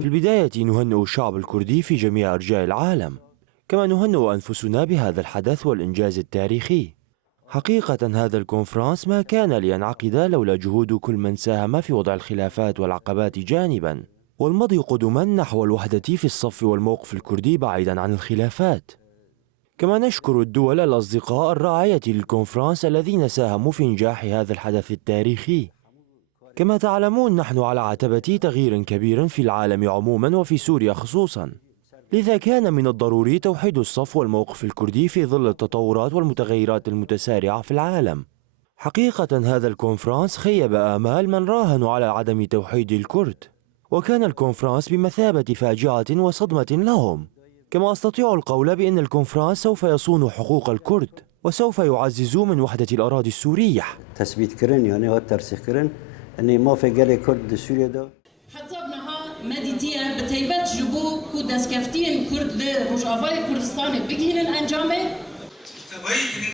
في البداية نهنئ الشعب الكردي في جميع أرجاء العالم، كما نهنئ أنفسنا بهذا الحدث والإنجاز التاريخي. حقيقة هذا الكونفرانس ما كان لينعقد لولا جهود كل من ساهم في وضع الخلافات والعقبات جانبا، والمضي قدما نحو الوحدة في الصف والموقف الكردي بعيدا عن الخلافات. كما نشكر الدول الأصدقاء الراعية للكونفرانس الذين ساهموا في إنجاح هذا الحدث التاريخي. كما تعلمون نحن على عتبة تغيير كبير في العالم عموما وفي سوريا خصوصا، لذا كان من الضروري توحيد الصف والموقف الكردي في ظل التطورات والمتغيرات المتسارعة في العالم. حقيقة هذا الكونفرانس خيب آمال من راهنوا على عدم توحيد الكرد، وكان الكونفرانس بمثابة فاجعة وصدمة لهم. كما أستطيع القول بأن الكونفرانس سوف يصون حقوق الكرد وسوف يعزز من وحدة الأراضي السورية. تثبيت كرن يعني هو الترسيخ كرن أني ما في جالي كرد سوريا ده حتى بنها مديتيا بتيبت جبو كوداس كفتين كرد لرجافاي كردستان بجهن الأنجامه